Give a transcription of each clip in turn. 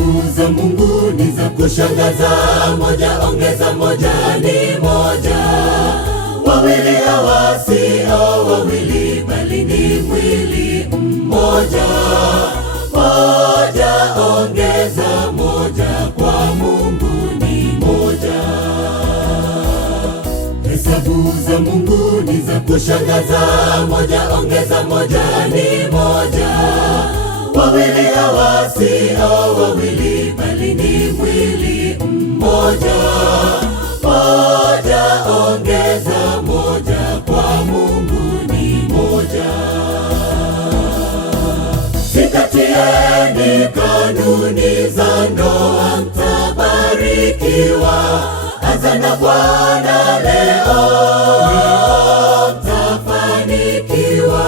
Hesabu za Mungu ni za kushangaza, moja ongeza moja ni moja. Wawili hawasio wawili, bali ni mwili mmoja. Moja ongeza moja, kwa Mungu ni moja. Hesabu za Mungu ni za kushangaza, moja ongeza moja ni moja. Wawili hawasio wawili, bali ni mwili mmoja. Moja ongeza moja, kwa Mungu ni moja. Zingatieni kanuni za ndoa, mtabarikiwa. Anza na Bwana leo, mtafanikiwa.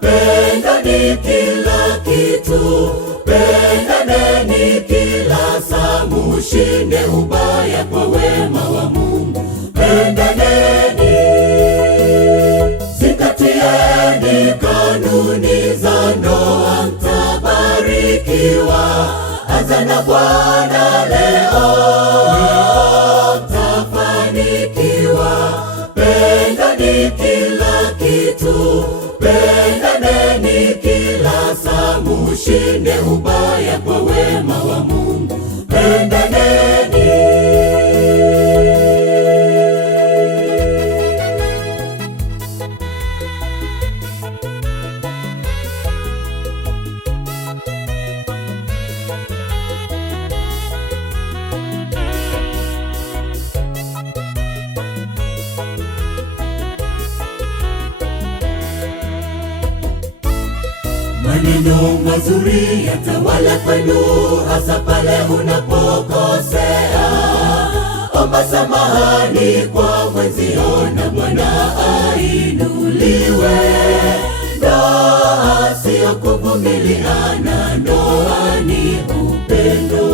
Pendani kila kitu, pendaneni kila saa, mushinde ubaya kwa wema wa Mungu. Pendaneni, zingatieni kanuni za ndoa, mtabarikiwa. Anza na Bwana leo, mtafanikiwa. Pendani kila kitu, pendaneni kila saa, mushinde ubaya kwa wema wa Mungu. Pendaneni. Maneno mazuri yatawala kwenu, hasa pale unapokosea. Omba samahani kwa mwenzio, na Bwana ainuliwe. Ndoa sio kuvumiliana, ndoa ni upendo.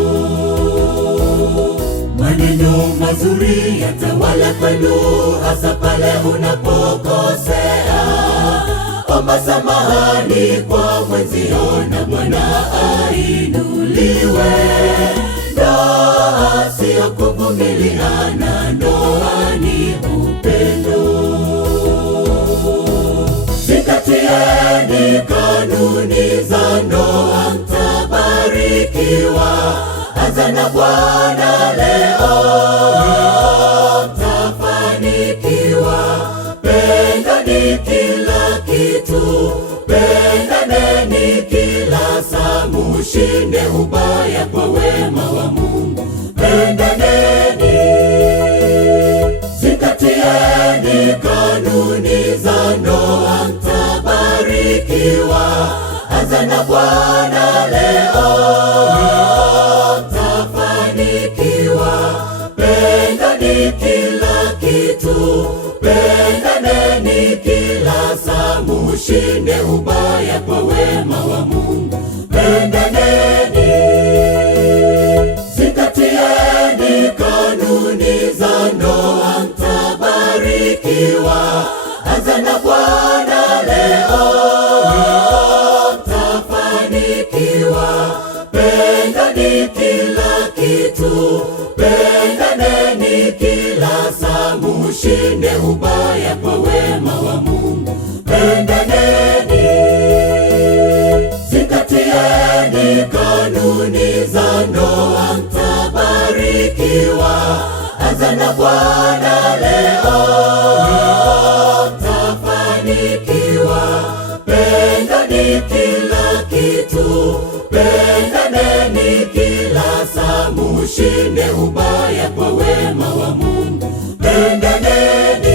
Maneno mazuri yatawala kwenu, hasa pale unapokosea. Omba samahani kwa mwenzio, na Bwana ainuliwe. Ndoa sio kuvumiliana, ndoa ni upendo. Zingatieni kanuni za ndoa, mtabarikiwa. Anza na Bwana leo, mtafanikiwa. Pendani kila kitu, pendaneni kila saa, mushinde ubaya kwa wema wa Mungu. Pendaneni, zingatieni kanuni za ndoa, mtabarikiwa. Anza na Bwana leo, mtafanikiwa. Pendani kila kitu, pendaneni kila saa, mushinde ubaya kwa wema wa Mungu. Pendaneni, zingatieni kanuni za ndoa, mtabarikiwa. Anza na Bwana leo, mtafanikiwa. Pendani kila kitu, pendaneni kila saa, mushinde ubaya kwa wema wa Mungu. Pendaneni, zingatieni kanuni za ndoa, mtabarikiwa. Anza na Bwana leo, mtafanikiwa. Pendani kila kitu, pendaneni kila saa, mushinde ubaya kwa wema wa Mungu. Pendaneni.